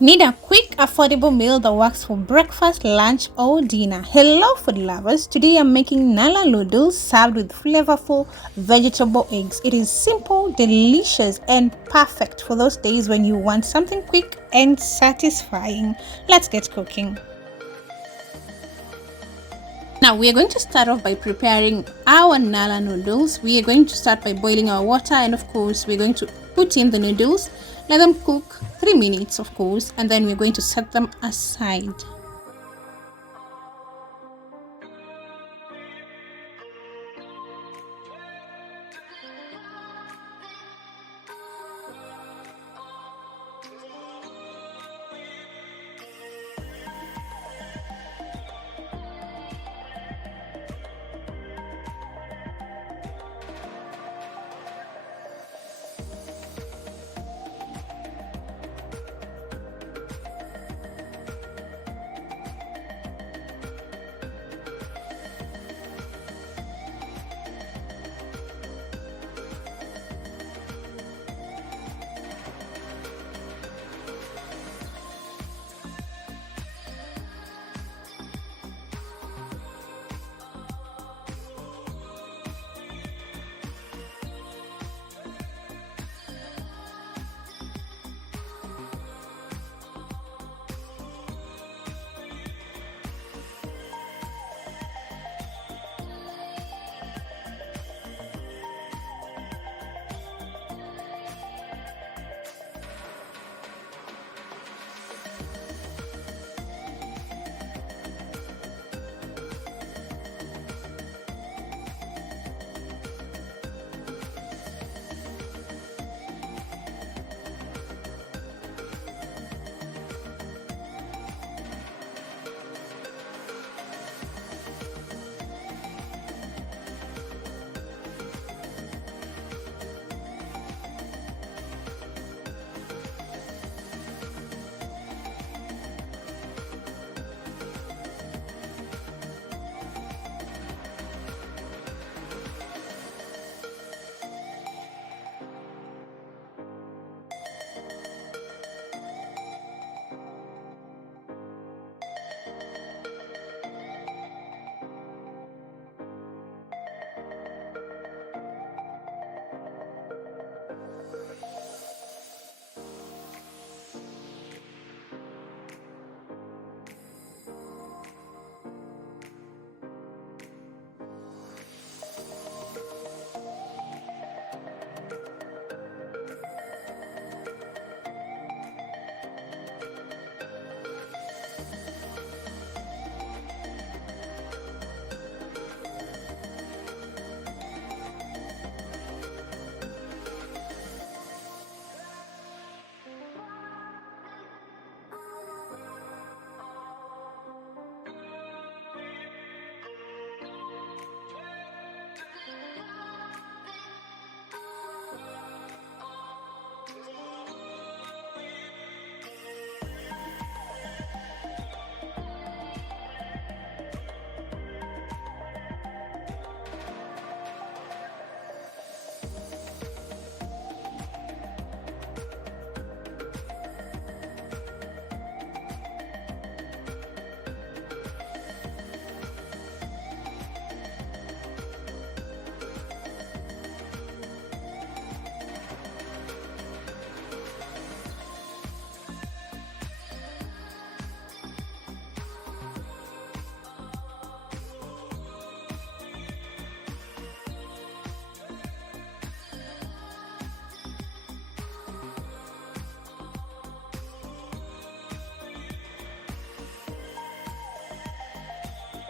Need a quick, affordable meal that works for breakfast, lunch, or dinner? Hello, food lovers. Today I'm making nala noodles served with flavorful vegetable eggs. It is simple, delicious, and perfect for those days when you want something quick and satisfying. Let's get cooking. Now we are going to start off by preparing our nala noodles. We are going to start by boiling our water, and of course we're going to put in the noodles, let them cook 3 minutes of course, and then we're going to set them aside.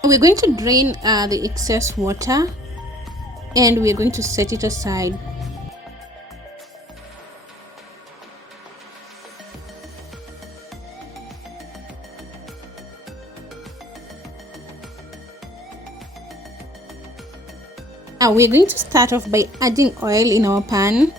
We're going to drain the excess water and we're going to set it aside. Now we're going to start off by adding oil in our pan.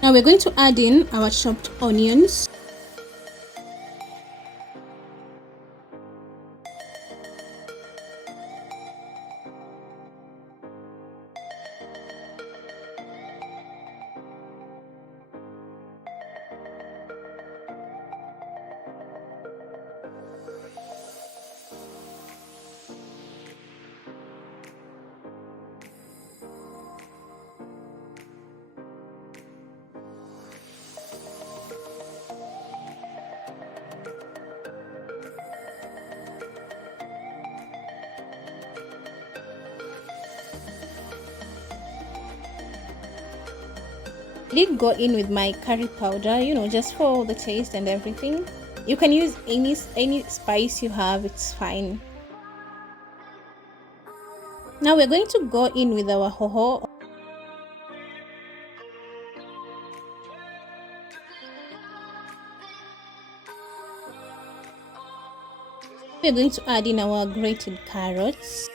Now we're going to add in our chopped onions. Did go in with my curry powder, just for the taste and everything. You can use any spice you have, it's fine. Now we're going to go in with our hoho. We're going to add in our grated carrots.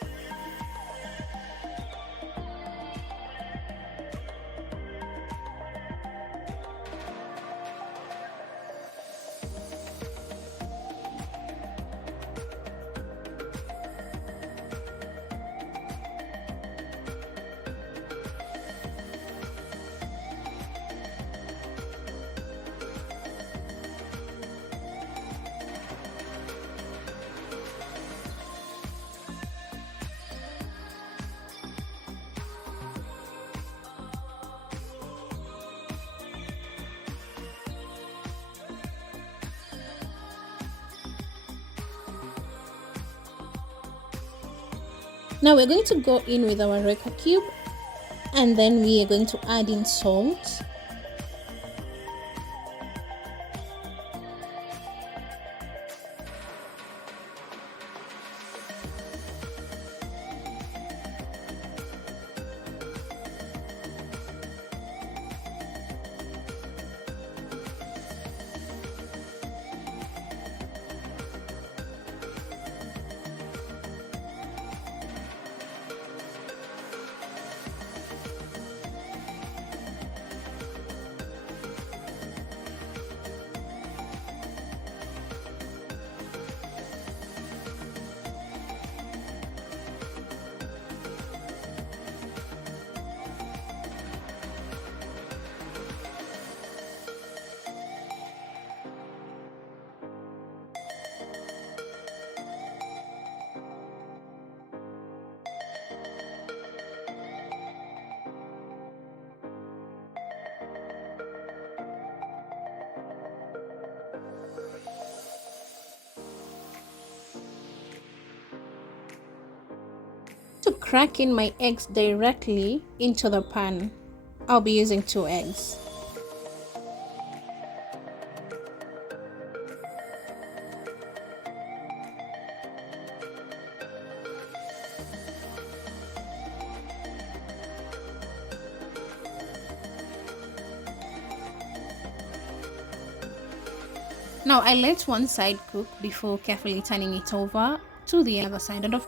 Now we're going to go in with our Reka cube, and then we are going to add in salt. To crack in my eggs directly into the pan. I'll be using 2 eggs. Now I let one side cook before carefully turning it over to the other side, and of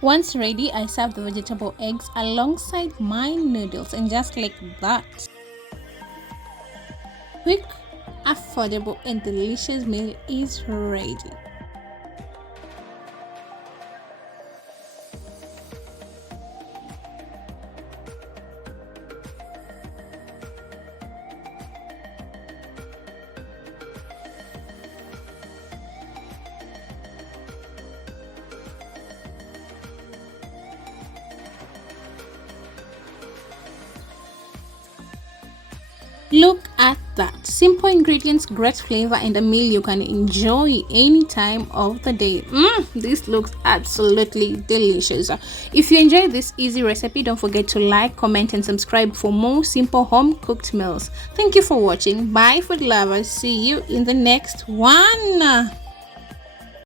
Once ready, I serve the vegetable eggs alongside my noodles, and just like that, quick, affordable, and delicious meal is ready. Look at that. Simple ingredients, great flavor, and a meal you can enjoy any time of the day. This looks absolutely delicious. If you enjoyed this easy recipe, don't forget to like, comment, and subscribe for more simple home cooked meals. Thank you for watching. Bye, food lovers. See you in the next one.